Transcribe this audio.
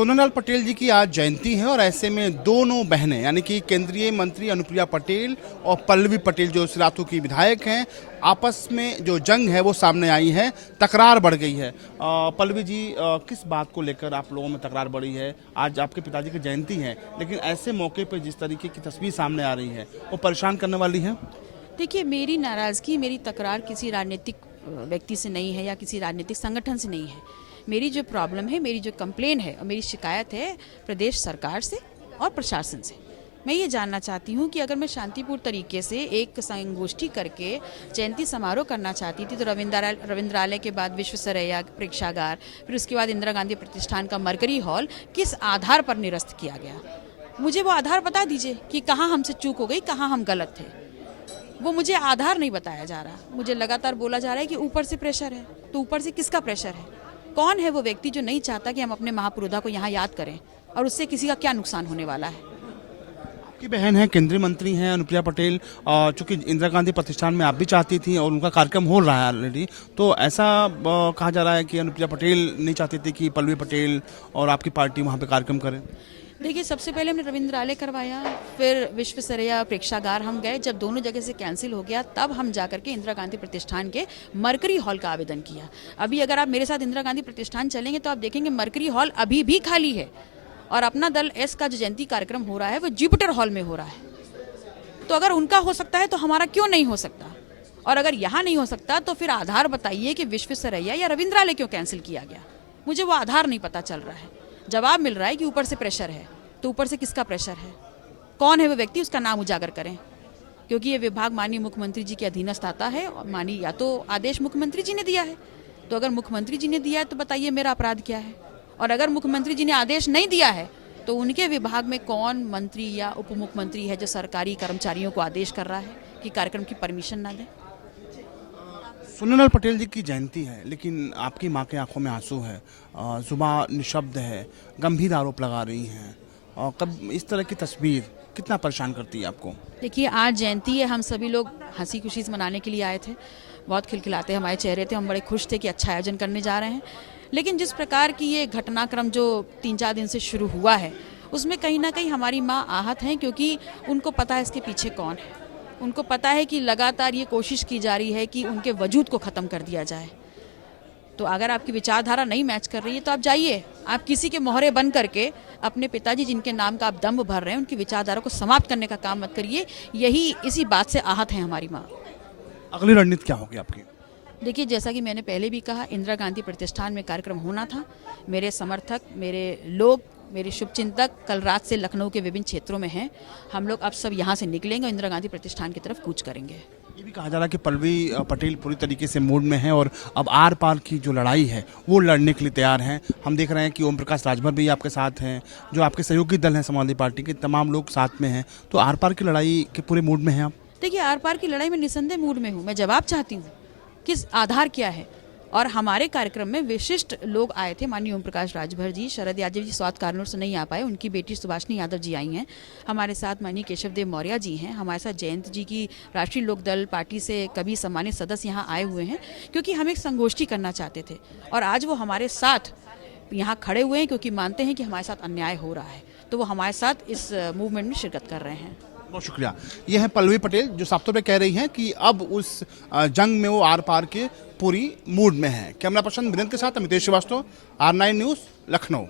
सोनालाल पटेल जी की आज जयंती है और ऐसे में दोनों बहनें यानी कि केंद्रीय मंत्री अनुप्रिया पटेल और पल्लवी पटेल जो सिराथू की विधायक हैं, आपस में जो जंग है वो सामने आई है, तकरार बढ़ गई है। पल्लवी जी, किस बात को लेकर आप लोगों में तकरार बढ़ी है? आज आपके पिताजी की जयंती है, लेकिन ऐसे मौके पर जिस तरीके की तस्वीर सामने आ रही है वो परेशान करने वाली है। देखिए, मेरी नाराज़गी, मेरी तकरार किसी राजनीतिक व्यक्ति से नहीं है या किसी राजनीतिक संगठन से नहीं है। मेरी जो प्रॉब्लम है, मेरी जो कंप्लेन है और मेरी शिकायत है प्रदेश सरकार से और प्रशासन से। मैं ये जानना चाहती हूँ कि अगर मैं शांतिपूर्ण तरीके से एक संगोष्ठी करके जयंती समारोह करना चाहती थी तो रविंद्रालय के बाद विश्वेश्वरैया प्रेक्षागार, फिर उसके बाद इंदिरा गांधी प्रतिष्ठान का मरकरी हॉल किस आधार पर निरस्त किया गया? मुझे वो आधार बता दीजिए कि कहाँ हमसे चूक हो गई, कहाँ हम गलत थे। वो मुझे आधार नहीं बताया जा रहा। मुझे लगातार बोला जा रहा है कि ऊपर से प्रेशर है। तो ऊपर से किसका प्रेशर है? कौन है वो व्यक्ति जो नहीं चाहता कि हम अपने महापुरुषों को यहाँ याद करें, और उससे किसी का क्या नुकसान होने वाला है? आपकी बहन है, केंद्रीय मंत्री हैं अनुप्रिया पटेल, चूंकि इंदिरा गांधी प्रतिष्ठान में आप भी चाहती थी और उनका कार्यक्रम हो रहा है ऑलरेडी, तो ऐसा कहा जा रहा है कि अनुप्रिया पटेल नहीं चाहती थी कि पल्लवी पटेल और आपकी पार्टी वहाँ पे कार्यक्रम करें। देखिए, सबसे पहले हमने रविंद्रालय करवाया, फिर विश्वेश्वरैया प्रेक्षागार हम गए। जब दोनों जगह से कैंसिल हो गया तब हम जाकर के इंदिरा गांधी प्रतिष्ठान के मरकरी हॉल का आवेदन किया। अभी अगर आप मेरे साथ इंदिरा गांधी प्रतिष्ठान चलेंगे तो आप देखेंगे मरकरी हॉल अभी भी खाली है, और अपना दल एस का जो जयंती कार्यक्रम हो रहा है वो जुपिटर हॉल में हो रहा है। तो अगर उनका हो सकता है तो हमारा क्यों नहीं हो सकता? और अगर यहाँ नहीं हो सकता तो फिर आधार बताइए कि विश्वेश्वरैया या रविंद्रालय क्यों कैंसिल किया गया? मुझे वो आधार नहीं पता चल रहा है। जवाब मिल रहा है कि ऊपर से प्रेशर है। तो ऊपर से किसका प्रेशर है? कौन है वो व्यक्ति? उसका नाम उजागर करें, क्योंकि ये विभाग माननीय मुख्यमंत्री जी के अधीनस्थ आता है और माननीय या तो आदेश मुख्यमंत्री जी ने दिया है। तो अगर मुख्यमंत्री जी ने दिया है तो बताइए मेरा अपराध क्या है? और अगर मुख्यमंत्री जी ने आदेश नहीं दिया है तो उनके विभाग में कौन मंत्री या उप मुख्यमंत्री है जो सरकारी कर्मचारियों को आदेश कर रहा है कि कार्यक्रम की परमिशन ना दें? सोनालाल पटेल जी की जयंती है, लेकिन आपकी माँ के आंखों में आंसू है, जुबान निशब्द है, गंभीर आरोप लगा रही हैं। और कब इस तरह की तस्वीर कितना परेशान करती है आपको? देखिए, आज जयंती है, हम सभी लोग हंसी खुशी से मनाने के लिए आए थे। बहुत खिलखिलाते हमारे चेहरे थे, हम बड़े खुश थे कि अच्छा आयोजन करने जा रहे हैं। लेकिन जिस प्रकार की ये घटनाक्रम जो 3-4 दिन से शुरू हुआ है, उसमें कहीं ना कहीं हमारी माँ आहत हैं, क्योंकि उनको पता है इसके पीछे कौन है। उनको पता है कि लगातार ये कोशिश की जा रही है कि उनके वजूद को ख़त्म कर दिया जाए। तो अगर आपकी विचारधारा नहीं मैच कर रही है तो आप जाइए, आप किसी के मोहरे बन करके अपने पिताजी जिनके नाम का आप दम भर रहे हैं उनकी विचारधारा को समाप्त करने का काम मत करिए। यही इसी बात से आहत है हमारी माँ। अगली रणनीति क्या होगी आपकी? देखिए, जैसा कि मैंने पहले भी कहा, इंदिरा गांधी प्रतिष्ठान में कार्यक्रम होना था। मेरे समर्थक, मेरे लोग, मेरे शुभचिंतक कल रात से लखनऊ के विभिन्न क्षेत्रों में हैं। हम लोग अब सब यहाँ से निकलेंगे और इंदिरा गांधी प्रतिष्ठान की तरफ कूच करेंगे। ये भी कहा जा रहा है कि पल्लवी पटेल पूरी तरीके से मूड में है और अब आर पार की जो लड़ाई है वो लड़ने के लिए तैयार हैं। हम देख रहे हैं कि ओम प्रकाश राजभर भी आपके साथ हैं, जो आपके सहयोगी दल हैं समाजवादी पार्टी के तमाम लोग साथ में हैं। तो आर पार की लड़ाई के पूरे मूड में हैं आप? देखिए, आर पार की लड़ाई में निसंदेह मूड में हूँ। मैं जवाब चाहती हूँ किस आधार क्या है। और हमारे कार्यक्रम में विशिष्ट लोग आए थे, माननीय ओम प्रकाश राजभर जी, शरद यादव जी स्वास्थ्य कारणों से नहीं आ पाए, उनकी बेटी सुभाषिनी यादव जी आई हैं। हमारे साथ माननीय केशव देव मौर्य जी हैं। हमारे साथ जयंत जी की राष्ट्रीय लोकदल पार्टी से कभी सम्मानित सदस्य यहाँ आए हुए हैं, क्योंकि हम एक संगोष्ठी करना चाहते थे। और आज वो हमारे साथ यहाँ खड़े हुए हैं क्योंकि मानते हैं कि हमारे साथ अन्याय हो रहा है, तो वो हमारे साथ इस मूवमेंट में शिरकत कर रहे हैं। बहुत शुक्रिया। ये है पल्लवी पटेल जो साफ तौर पे कह रही हैं कि अब उस जंग में वो आर पार के पूरी मूड में है। कैमरा पर्सन विनंत के साथ अमितेश श्रीवास्तव, R9 न्यूज़, लखनऊ।